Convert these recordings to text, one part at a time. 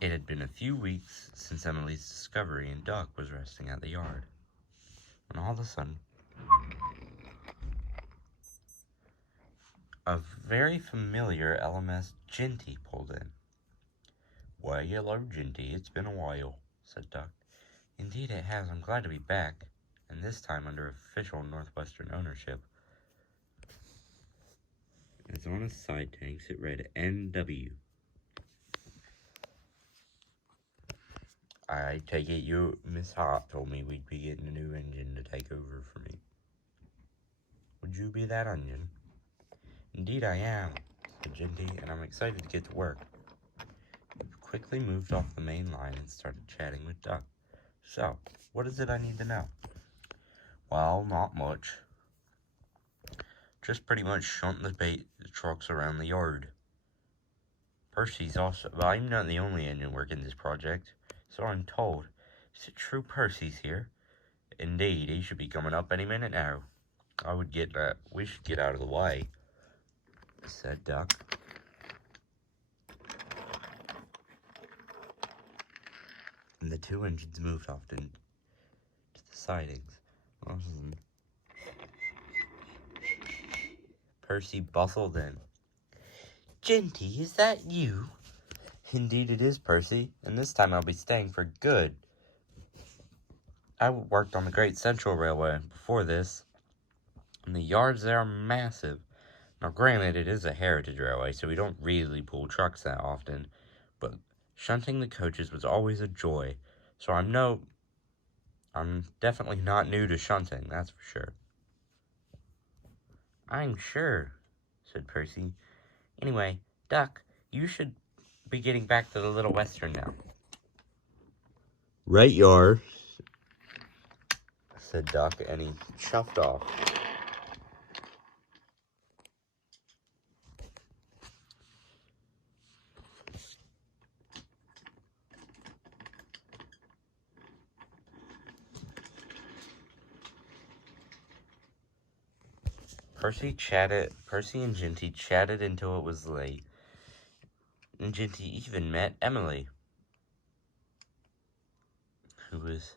It had been a few weeks since Emily's discovery, and Duck was resting at the yard, when all of a sudden, a very familiar LMS Ginty pulled in. "Why, hello, Ginty, it's been a while," said Duck. "Indeed it has. I'm glad to be back, and this time under official Northwestern ownership." As on his side tanks, it read NW. "I take it you, Miss Hart, told me we'd be getting a new engine to take over for me. Would you be that engine?" "Indeed I am," said Ginty, "and I'm excited to get to work." He quickly moved off the main line and started chatting with Duck. "So, what is it I need to know?" "Well, not much. Just pretty much shunt the trucks around the yard. Percy's also, but I'm not the only engine working this project, so I'm told. Is it true Percy's here?" "Indeed, he should be coming up any minute now. We should get out of the way," said Duck. And the two engines moved off to the sidings. Percy bustled in. "Ginty, is that you?" "Indeed it is, Percy, and this time I'll be staying for good. I worked on the Great Central Railway before this, and the yards there are massive. Now, granted, it is a heritage railway, so we don't really pull trucks that often, but shunting the coaches was always a joy, so I'm definitely not new to shunting, that's for sure." "I'm sure," said Percy. "Anyway, Duck, you should be getting back to the Little Western now." "Right you are," said Duck, and he chuffed off. Percy and Ginty chatted until it was late, and Ginty even met Emily, whose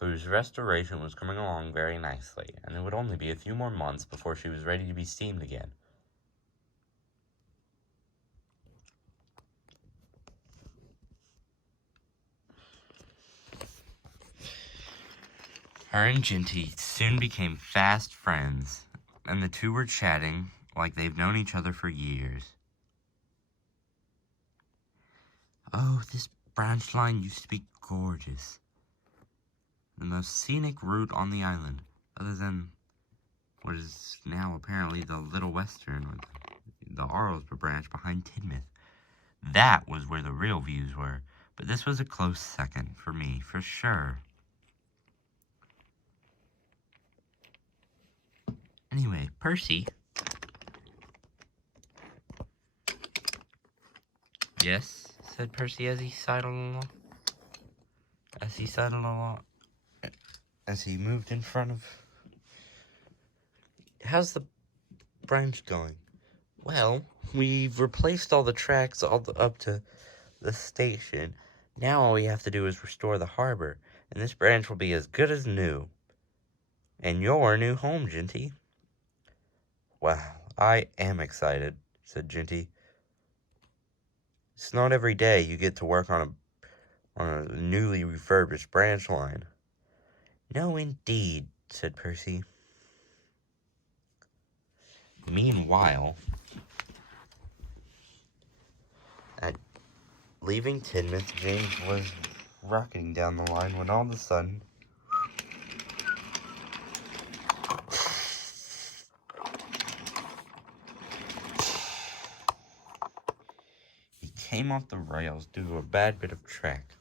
restoration was coming along very nicely, and it would only be a few more months before she was ready to be steamed again. Her and Ginty soon became fast friends, and the two were chatting like they've known each other for years. "Oh, this branch line used to be gorgeous. The most scenic route on the island, other than what is now apparently the Little Western, or the Arlesborough branch behind Tidmouth. That was where the real views were, but this was a close second for me, for sure. Anyway, Percy." "Yes," said Percy as he sidled along. As he moved in front of... "How's the branch going?" "Well, we've replaced all the tracks up to the station. Now all we have to do is restore the harbor, and this branch will be as good as new. And your new home, Ginty." "Wow, I am excited," said Ginty. "It's not every day you get to work on a newly refurbished branch line." "No, indeed," said Percy. Meanwhile, at leaving Tidmouth, James was rocketing down the line when all of a sudden, he came off the rails due to a bad bit of track.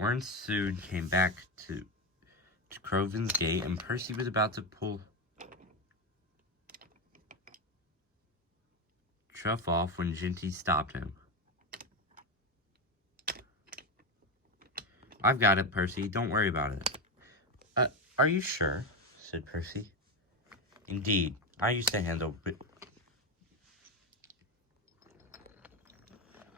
Warren soon came back to Crovan's gate, and Percy was about to pull Truff off when Ginty stopped him. "I've got it, Percy. Don't worry about it." Are you sure?" said Percy. "Indeed. I used to handle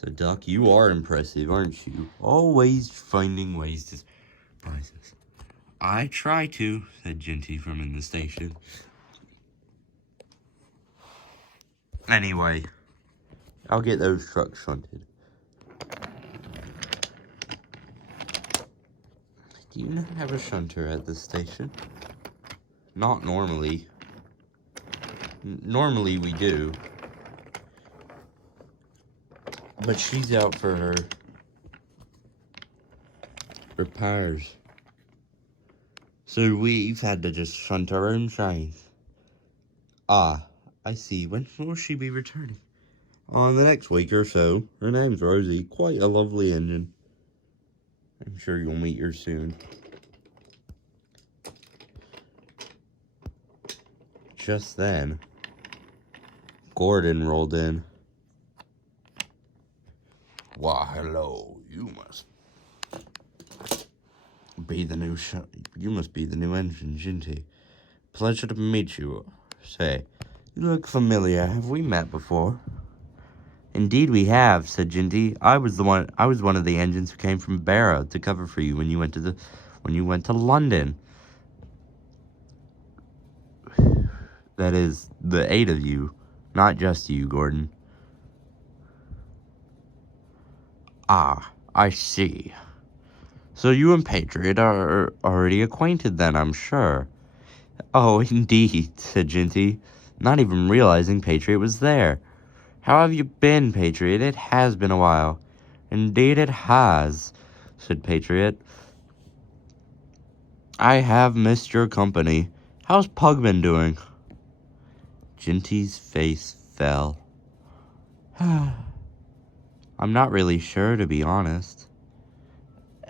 So, Duck, you are impressive, aren't you? Always finding ways to surprise us. I try to, said Genty from in the station. Anyway, I'll get those trucks shunted. Do you not have a shunter at this station? Not normally. Normally we do. But she's out for her repairs. So we've had to just shunt our own trains. Ah, I see. When will she be returning? On the next week or so. Her name's Rosie. Quite a lovely engine. I'm sure you'll meet her soon. Just then, Gordon rolled in. Why, hello. You must be the new engine, Genty. Pleasure to meet you. Say, you look familiar. Have we met before? Indeed we have, said Genty. I was one of the engines who came from Barrow to cover for you when you went to London. That is, the 8 of you, not just you, Gordon. Ah, I see. So you and Patriot are already acquainted then, I'm sure. Oh, indeed, said Genty, not even realizing Patriot was there. How have you been, Patriot? It has been a while. Indeed it has, said Patriot. I have missed your company. How's Pug been doing? Genty's face fell. I'm not really sure, to be honest.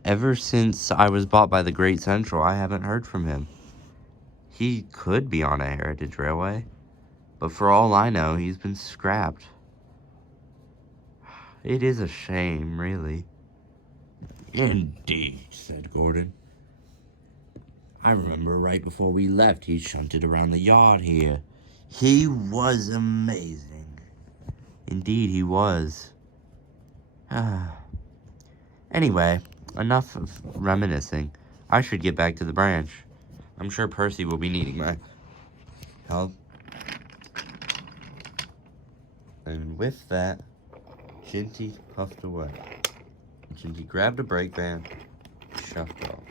Ever since I was bought by the Great Central, I haven't heard from him. He could be on a heritage railway, but for all I know, he's been scrapped. It is a shame, really. Indeed, said Gordon. I remember right before we left, he shunted around the yard here. He was amazing. Indeed, he was. Anyway, enough of reminiscing. I should get back to the branch. I'm sure Percy will be needing my help. And with that, Genty puffed away. Genty grabbed a brake van, shuffled off.